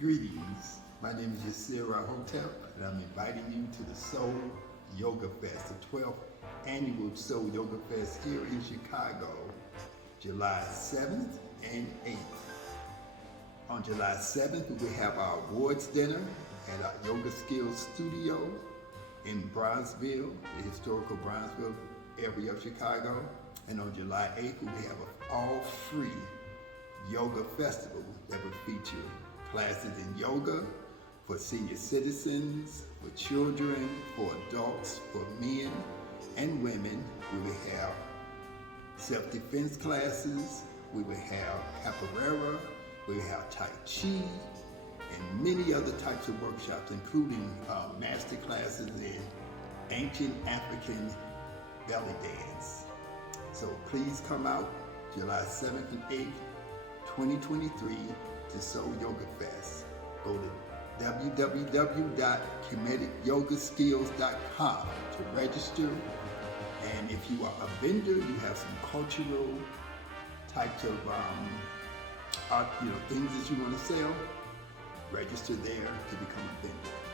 Greetings. My name is Yirser, and I'm inviting you to the Soul Yoga Fest, the 12th annual Soul Yoga Fest here in Chicago, July 7th and 8th. On July 7th, we will have our awards dinner at our YogaSkills studio in Bronzeville, the historical Bronzeville area of Chicago. And on July 8th, we will have an all-free yoga festival that will feature classes in yoga for senior citizens, for children, for adults, for men and women. We will have self-defense classes, we will have capoeira, we will have Tai Chi, and many other types of workshops, including master classes in ancient African belly dance. So please come out July 7th and 8th, 2023 to Soul Yoga Fest. Go to www.KEMETICYogaSkills.com to register. And if you are a vendor, you have some cultural types of art, things that you want to sell, register there to become a vendor.